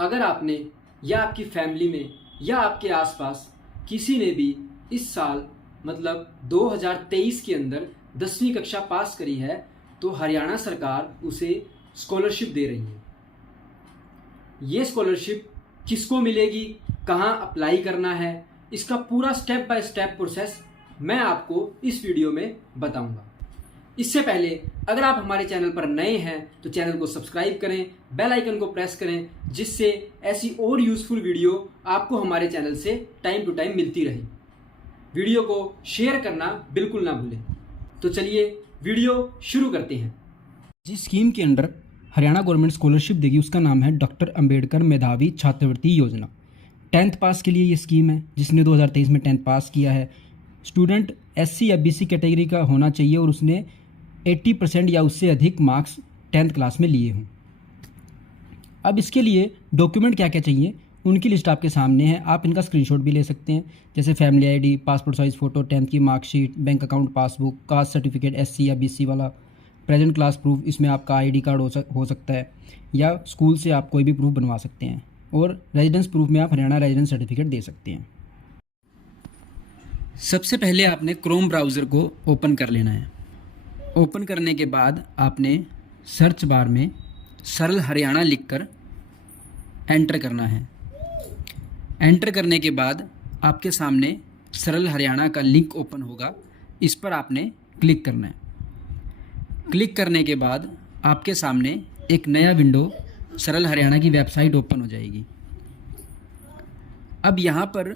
अगर आपने या आपकी फैमिली में या आपके आसपास किसी ने भी इस साल मतलब 2023 के अंदर 10वीं कक्षा पास करी है तो हरियाणा सरकार उसे स्कॉलरशिप दे रही है। ये स्कॉलरशिप किसको मिलेगी, कहाँ अप्लाई करना है, इसका पूरा स्टेप बाय स्टेप प्रोसेस मैं आपको इस वीडियो में बताऊंगा। इससे पहले अगर आप हमारे चैनल पर नए हैं तो चैनल को सब्सक्राइब करें, बेल आइकन को प्रेस करें, जिससे ऐसी और यूजफुल वीडियो आपको हमारे चैनल से टाइम टू टाइम मिलती रहे। वीडियो को शेयर करना बिल्कुल ना भूलें। तो चलिए वीडियो शुरू करते हैं। जिस स्कीम के अंडर हरियाणा गवर्नमेंट स्कॉलरशिप देगी उसका नाम है डॉक्टर अंबेडकर मेधावी छात्रवृत्ति योजना। 10th पास के लिए ये स्कीम है। जिसने 2023 में 10th पास किया है, स्टूडेंट SC या BC कैटेगरी का होना चाहिए और उसने 80% या उससे अधिक मार्क्स 10th क्लास में लिए हों। अब इसके लिए डॉक्यूमेंट क्या क्या चाहिए उनकी लिस्ट आपके सामने है। आप इनका स्क्रीनशॉट भी ले सकते हैं, जैसे family ID, passport size photo, 10th की marksheet, bank account passbook, caste certificate SC या BC वाला, प्रेजेंट क्लास प्रूफ, इसमें आपका ID कार्ड हो सकता है, या स्कूल से आप कोई भी प्रूफ बनवा सकते हैं, और रेजिडेंस प्रूफ में आप हरियाणा रेजिडेंस सर्टिफिकेट दे सकते हैं। सबसे पहले आपने क्रोम ब्राउज़र को ओपन कर लेना है। ओपन करने के बाद आपने सर्च बार में सरल हरियाणा लिखकर एंटर करना है। एंटर करने के बाद आपके सामने सरल हरियाणा का लिंक ओपन होगा, इस पर आपने क्लिक करना है। क्लिक करने के बाद आपके सामने एक नया विंडो सरल हरियाणा की वेबसाइट ओपन हो जाएगी। अब यहाँ पर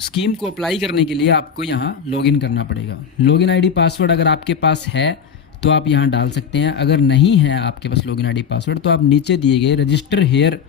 स्कीम को अप्लाई करने के लिए आपको यहाँ लॉगिन करना पड़ेगा। लॉगिन ID पासवर्ड अगर आपके पास है तो आप यहाँ डाल सकते हैं, अगर नहीं है आपके पास लॉगिन ID पासवर्ड तो आप नीचे दिए गए रजिस्टर हेयर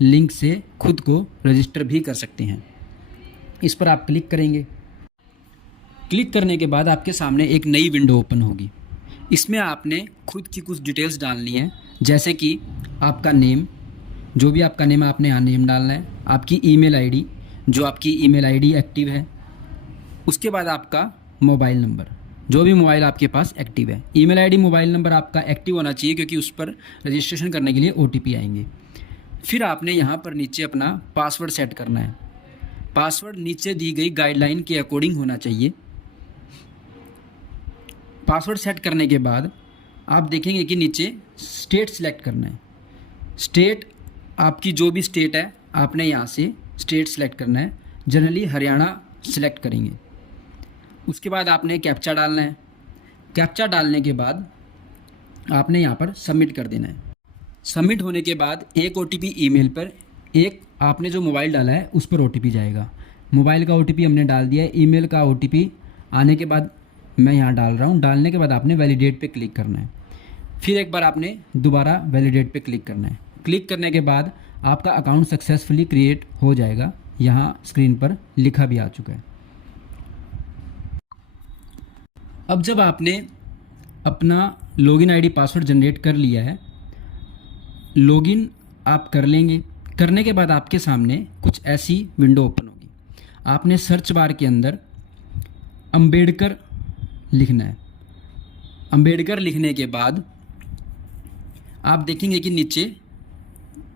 लिंक से खुद को रजिस्टर भी कर सकते हैं। इस पर आप क्लिक करेंगे। क्लिक करने के बाद आपके सामने एक नई विंडो ओपन होगी। इसमें आपने खुद की कुछ डिटेल्स डालनी है, जैसे कि आपका नेम, जो भी आपका नेम है आपने यहाँ नेम डालना है, आपकी ईमेल ID, जो आपकी ईमेल ID एक्टिव है, उसके बाद आपका मोबाइल नंबर, जो भी मोबाइल आपके पास एक्टिव है। ईमेल ID मोबाइल नंबर आपका एक्टिव होना चाहिए क्योंकि उस पर रजिस्ट्रेशन करने के लिए OTP आएंगे। फिर आपने यहाँ पर नीचे अपना पासवर्ड सेट करना है। पासवर्ड नीचे दी गई गाइडलाइन के अकॉर्डिंग होना चाहिए। पासवर्ड सेट करने के बाद आप देखेंगे कि नीचे स्टेट सिलेक्ट करना है। स्टेट आपकी जो भी स्टेट है आपने यहाँ से स्टेट सिलेक्ट करना है। जनरली हरियाणा सिलेक्ट करेंगे। उसके बाद आपने कैप्चा डालना है। कैप्चा डालने के बाद आपने यहाँ पर सबमिट कर देना है। सबमिट होने के बाद एक OTP ईमेल पर, एक आपने जो मोबाइल डाला है उस पर OTP जाएगा। मोबाइल का OTP हमने डाल दिया है। ईमेल का OTP आने के बाद मैं यहाँ डाल रहा हूँ। डालने के बाद आपने वैलिडेट पे क्लिक करना है। फिर एक बार आपने दोबारा वैलिडेट पे क्लिक करना है। क्लिक करने के बाद आपका अकाउंट सक्सेसफुली क्रिएट हो जाएगा। यहाँ स्क्रीन पर लिखा भी आ चुका है। अब जब आपने अपना लॉगिन ID पासवर्ड जनरेट कर लिया है, लॉगिन आप कर लेंगे। करने के बाद आपके सामने कुछ ऐसी विंडो ओपन होगी। आपने सर्च बार के अंदर अंबेडकर लिखना है। अंबेडकर लिखने के बाद आप देखेंगे कि नीचे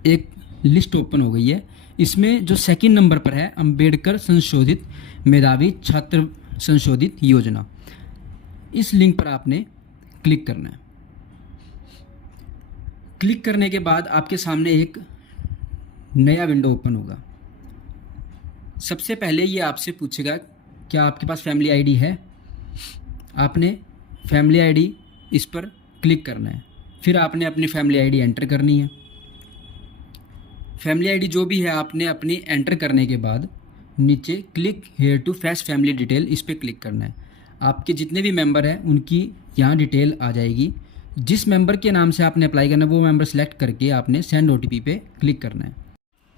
एक लिस्ट ओपन हो गई है। इसमें जो सेकंड नंबर पर है अंबेडकर संशोधित मेधावी छात्र संशोधित योजना, इस लिंक पर आपने क्लिक करना है। क्लिक करने के बाद आपके सामने एक नया विंडो ओपन होगा। सबसे पहले ये आपसे पूछेगा क्या आपके पास फैमिली ID है। आपने फैमिली ID इस पर क्लिक करना है। फिर आपने अपनी फैमिली ID एंटर करनी है। फैमिली ID जो भी है आपने अपनी एंटर करने के बाद नीचे click here to fetch family detail, इस पर क्लिक करना है। आपके जितने भी मेंबर हैं उनकी यहाँ डिटेल आ जाएगी। जिस मेंबर के नाम से आपने अप्लाई करना है वो मेंबर सेलेक्ट करके आपने सेंड OTP पे क्लिक करना है।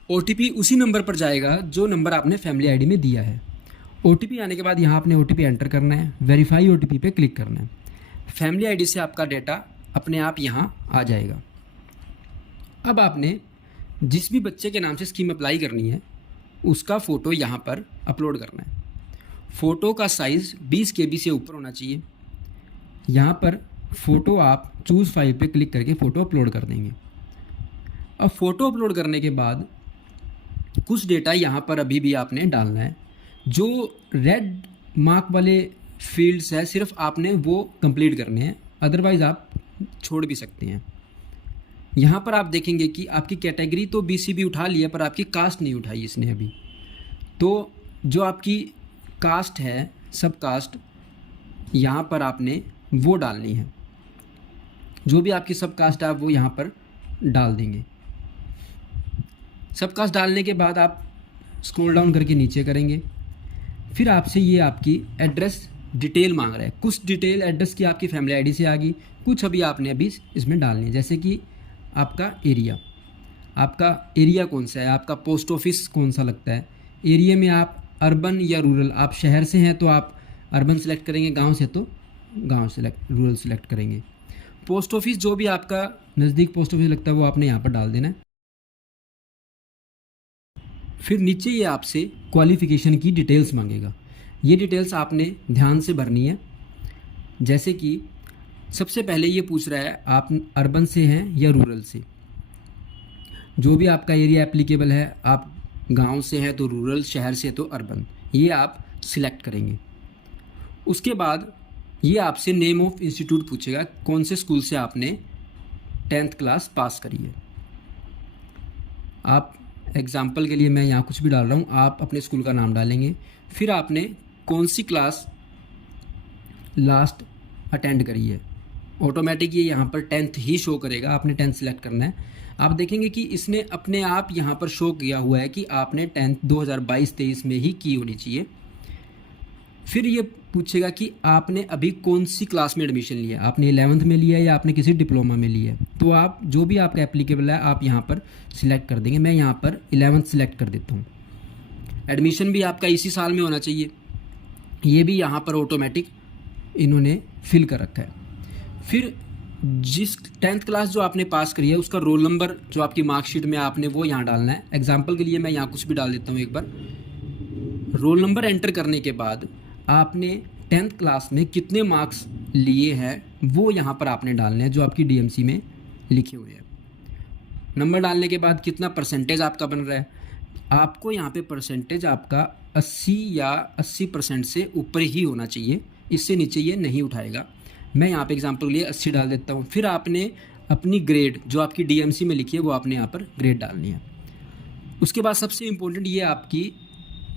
OTP उसी नंबर पर जाएगा जो नंबर आपने फैमिली ID में दिया है। OTP आने के बाद यहाँ आपने OTP एंटर करना है। वेरीफाई OTP पे क्लिक करना है। फैमिली ID से आपका डेटा अपने आप यहाँ आ जाएगा। अब आपने जिस भी बच्चे के नाम से स्कीम अप्लाई करनी है उसका फ़ोटो यहाँ पर अपलोड करना है। फ़ोटो का साइज़ 20 KB से ऊपर होना चाहिए। यहाँ पर फ़ोटो आप चूज़ फाइल पे क्लिक करके फ़ोटो अपलोड कर देंगे। अब फ़ोटो अपलोड करने के बाद कुछ डेटा यहाँ पर अभी भी आपने डालना है। जो रेड मार्क वाले फील्ड्स है सिर्फ आपने वो कंप्लीट करने हैं, अदरवाइज़ आप छोड़ भी सकते हैं। यहाँ पर आप देखेंगे कि आपकी कैटेगरी तो बीसीबी उठा लिया पर आपकी कास्ट नहीं उठाई इसने अभी। तो जो आपकी कास्ट है, सब कास्ट, यहाँ पर आपने वो डालनी है। जो भी आपकी सब कास्ट है आप वो यहाँ पर डाल देंगे। सब कास्ट डालने के बाद आप स्क्रॉल डाउन करके नीचे करेंगे। फिर आपसे ये आपकी एड्रेस डिटेल मांग रहा है। कुछ डिटेल एड्रेस की आपकी फैमिली आईडी से आ गई, कुछ अभी आपने अभी इसमें डालनी है। जैसे कि आपका एरिया कौन सा है, आपका पोस्ट ऑफिस कौन सा लगता है, एरिया में आप अर्बन या रूरल, आप शहर से हैं तो आप अर्बन सेलेक्ट करेंगे, गांव से तो गांव सेलेक्ट, रूरल सेलेक्ट करेंगे। पोस्ट ऑफिस जो भी आपका नज़दीक पोस्ट ऑफिस लगता है वो आपने यहाँ पर डाल देना है। फिर नीचे ये आपसे क्वालिफ़िकेशन की डिटेल्स मांगेगा। ये डिटेल्स आपने ध्यान से भरनी है। जैसे कि सबसे पहले ये पूछ रहा है आप अर्बन से हैं या रूरल से। जो भी आपका एरिया एप्लीकेबल है, आप गांव से हैं तो रूरल, शहर से तो अर्बन, ये आप सिलेक्ट करेंगे। उसके बाद ये आपसे नेम ऑफ इंस्टीट्यूट पूछेगा, कौन से स्कूल से आपने 10th क्लास पास करी है। आप एग्जाम्पल के लिए मैं यहाँ कुछ भी डाल रहा हूँ, आप अपने स्कूल का नाम डालेंगे। फिर आपने कौन सी क्लास लास्ट अटेंड करी है। ऑटोमेटिक ये यहाँ पर 10th ही शो करेगा, आपने 10th सेलेक्ट करना है। आप देखेंगे कि इसने अपने आप यहाँ पर शो किया हुआ है कि आपने 10th 2022-23 में ही की होनी चाहिए। फिर ये पूछेगा कि आपने अभी कौन सी क्लास में एडमिशन लिया, आपने 11th में लिया है या आपने किसी डिप्लोमा में लिया है। तो आप जो भी आपका एप्लीकेबल है आप यहाँ पर सिलेक्ट कर देंगे। मैं यहाँ पर 11th सिलेक्ट कर देता हूँ। एडमिशन भी आपका इसी साल में होना चाहिए, ये भी यहाँ पर ऑटोमेटिक इन्होंने फिल कर रखा है। फिर जिस 10th क्लास जो आपने पास करी है उसका रोल नंबर जो आपकी मार्कशीट में आपने वो यहाँ डालना है। एग्जाम्पल के लिए मैं यहाँ कुछ भी डाल देता हूँ एक बार। रोल नंबर एंटर करने के बाद आपने 10th क्लास में कितने मार्क्स लिए हैं वो यहाँ पर आपने डालने हैं जो आपकी डीएमसी में लिखे हुए हैं। नंबर डालने के बाद कितना परसेंटेज आपका बन रहा है, आपको यहाँ पे परसेंटेज आपका 80 या 80% से ऊपर ही होना चाहिए, इससे नीचे ये नहीं उठाएगा। मैं यहाँ पे एग्जांपल के लिए 80 डाल देता हूँ। फिर आपने अपनी ग्रेड जो आपकी डीएमसी में लिखी है वो आपने यहाँ पर ग्रेड डालनी है। उसके बाद सबसे इम्पोर्टेंट ये आपकी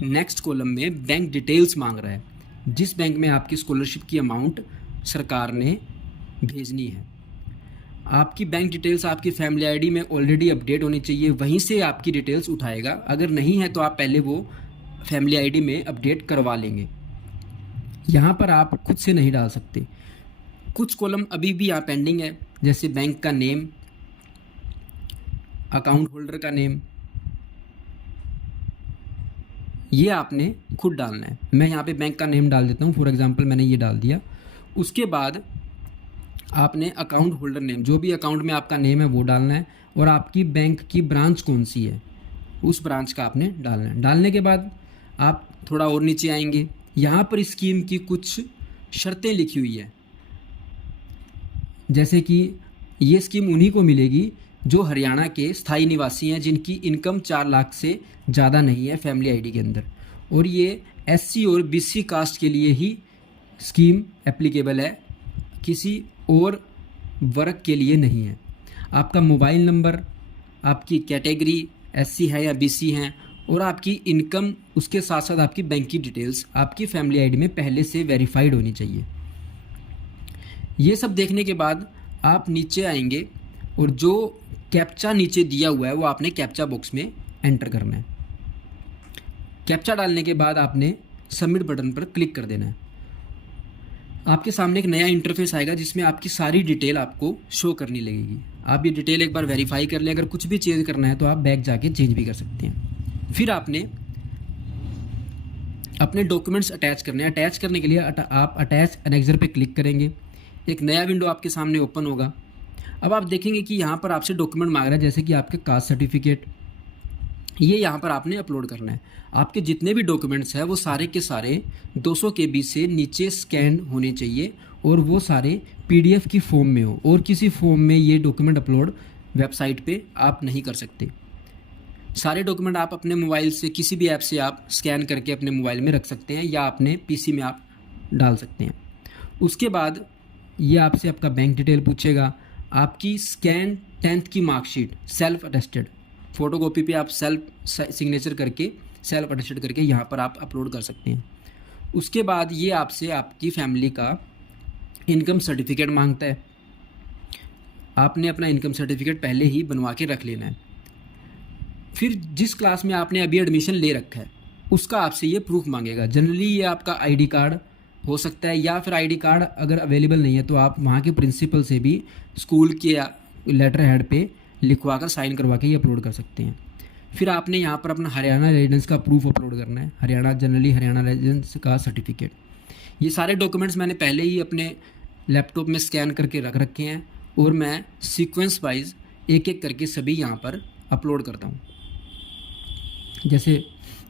नेक्स्ट कॉलम में बैंक डिटेल्स मांग रहा है, जिस बैंक में आपकी स्कॉलरशिप की अमाउंट सरकार ने भेजनी है। आपकी बैंक डिटेल्स आपकी फैमिली आईडी में ऑलरेडी अपडेट होनी चाहिए, वहीं से आपकी डिटेल्स उठाएगा। अगर नहीं है तो आप पहले वो फैमिली आईडी में अपडेट करवा लेंगे। यहाँ पर आप खुद से नहीं डाल सकते। कुछ कॉलम अभी भी यहाँ पेंडिंग है, जैसे बैंक का नेम, अकाउंट होल्डर का नेम, ये आपने खुद डालना है। मैं यहाँ पे बैंक का नेम डाल देता हूँ, फॉर एग्जांपल मैंने ये डाल दिया। उसके बाद आपने अकाउंट होल्डर नेम, जो भी अकाउंट में आपका नेम है वो डालना है, और आपकी बैंक की ब्रांच कौन सी है उस ब्रांच का आपने डालना है। डालने के बाद आप थोड़ा और नीचे आएंगे, यहाँ पर स्कीम की कुछ शर्तें लिखी हुई है। जैसे कि ये स्कीम उन्हीं को मिलेगी जो हरियाणा के स्थायी निवासी हैं, जिनकी इनकम 4 लाख से ज़्यादा नहीं है फैमिली आईडी के अंदर, और ये एससी और बीसी कास्ट के लिए ही स्कीम एप्लीकेबल है, किसी और वर्ग के लिए नहीं है। आपका मोबाइल नंबर, आपकी कैटेगरी एससी है या बीसी हैं, और आपकी इनकम, उसके साथ साथ आपकी बैंक की डिटेल्स आपकी फैमिली आईडी में पहले से वेरीफाइड होनी चाहिए। ये सब देखने के बाद आप नीचे आएंगे और जो कैप्चा नीचे दिया हुआ है वो आपने कैप्चा बॉक्स में एंटर करना है। कैप्चा डालने के बाद आपने सबमिट बटन पर क्लिक कर देना है। आपके सामने एक नया इंटरफेस आएगा जिसमें आपकी सारी डिटेल आपको शो करनी लगेगी। आप ये डिटेल एक बार वेरीफाई कर लें, अगर कुछ भी चेंज करना है तो आप बैक जाके चेंज भी कर सकते हैं। फिर आपने अपने डॉक्यूमेंट्स अटैच करने हैं। अटैच करने के लिए आप अटैच एनेक्सर पे क्लिक करेंगे, एक नया विंडो आपके सामने ओपन होगा। अब आप देखेंगे कि यहाँ पर आपसे डॉक्यूमेंट मांग रहा है, जैसे कि आपके कास्ट सर्टिफिकेट, ये यहाँ पर आपने अपलोड करना है। आपके जितने भी डॉक्यूमेंट्स हैं वो सारे के सारे 200 KB से नीचे स्कैन होने चाहिए, और वो सारे PDF की फॉर्म में हो, और किसी फॉर्म में ये डॉक्यूमेंट अपलोड वेबसाइट पे आप नहीं कर सकते। सारे डॉक्यूमेंट आप अपने मोबाइल से किसी भी ऐप से आप स्कैन करके अपने मोबाइल में रख सकते हैं या अपने पीसी में आप डाल सकते हैं। उसके बाद ये आपसे आपका बैंक डिटेल पूछेगा, आपकी स्कैन 10th की मार्कशीट सेल्फ अटेस्टेड फ़ोटोकॉपी पे आप सेल्फ सिग्नेचर करके सेल्फ अटेस्टेड करके यहाँ पर आप अपलोड कर सकते हैं। उसके बाद ये आपसे आपकी फैमिली का इनकम सर्टिफिकेट मांगता है। आपने अपना इनकम सर्टिफिकेट पहले ही बनवा के रख लेना है। फिर जिस क्लास में आपने अभी एडमिशन ले रखा है उसका आपसे ये प्रूफ मांगेगा। जनरली ये आपका आईडी कार्ड हो सकता है, या फिर आईडी कार्ड अगर अवेलेबल नहीं है तो आप वहाँ के प्रिंसिपल से भी स्कूल के लेटर हेड पे लिखवा कर साइन करवा के ये अपलोड कर सकते हैं। फिर आपने यहाँ पर अपना हरियाणा रेजिडेंस का प्रूफ अपलोड करना है, हरियाणा रेजिडेंस का सर्टिफिकेट। ये सारे डॉक्यूमेंट्स मैंने पहले ही अपने लैपटॉप में स्कैन करके रख रखे हैं और मैं सीक्वेंस वाइज एक एक करके सभी यहाँ पर अपलोड करता हूँ। जैसे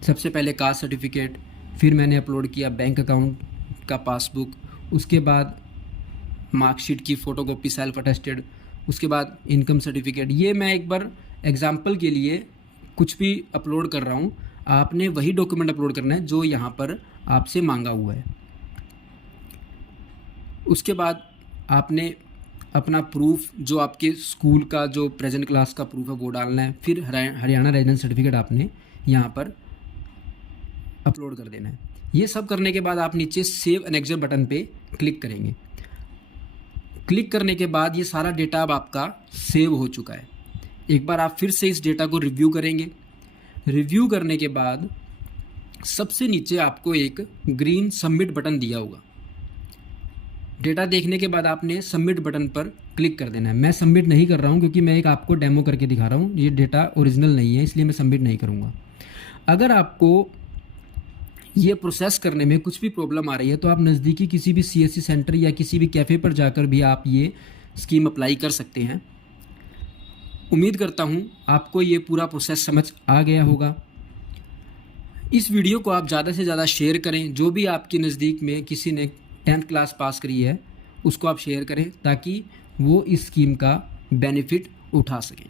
सबसे पहले कास्ट सर्टिफिकेट, फिर मैंने अपलोड किया बैंक अकाउंट का पासबुक, उसके बाद मार्कशीट की फ़ोटोकॉपी सेल्फ अटेस्टेड, उसके बाद इनकम सर्टिफिकेट। ये मैं एक बार एग्जांपल के लिए कुछ भी अपलोड कर रहा हूँ, आपने वही डॉक्यूमेंट अपलोड करना है जो यहाँ पर आपसे मांगा हुआ है। उसके बाद आपने अपना प्रूफ जो आपके स्कूल का जो प्रेजेंट क्लास का प्रूफ है वो डालना है। फिर हरियाणा रेजिडेंस सर्टिफिकेट आपने यहाँ पर अपलोड कर देना है। ये सब करने के बाद आप नीचे सेव एनेक्जर बटन पे क्लिक करेंगे। क्लिक करने के बाद ये सारा डेटा अब आपका सेव हो चुका है। एक बार आप फिर से इस डेटा को रिव्यू करेंगे। रिव्यू करने के बाद सबसे नीचे आपको एक ग्रीन सबमिट बटन दिया होगा। डेटा देखने के बाद आपने सबमिट बटन पर क्लिक कर देना है। मैं सबमिट नहीं कर रहा हूँ क्योंकि मैं एक आपको डेमो करके दिखा रहा हूँ, ये डेटा ओरिजिनल नहीं है इसलिए मैं सबमिट नहीं करूँगा। अगर आपको ये प्रोसेस करने में कुछ भी प्रॉब्लम आ रही है तो आप नज़दीकी किसी भी CSC सेंटर या किसी भी कैफ़े पर जाकर भी आप ये स्कीम अप्लाई कर सकते हैं। उम्मीद करता हूँ आपको ये पूरा प्रोसेस समझ आ गया होगा। इस वीडियो को आप ज़्यादा से ज़्यादा शेयर करें। जो भी आपके नज़दीक में किसी ने 10th क्लास पास करी है उसको आप शेयर करें ताकि वो इस स्कीम का बेनिफिट उठा सकें।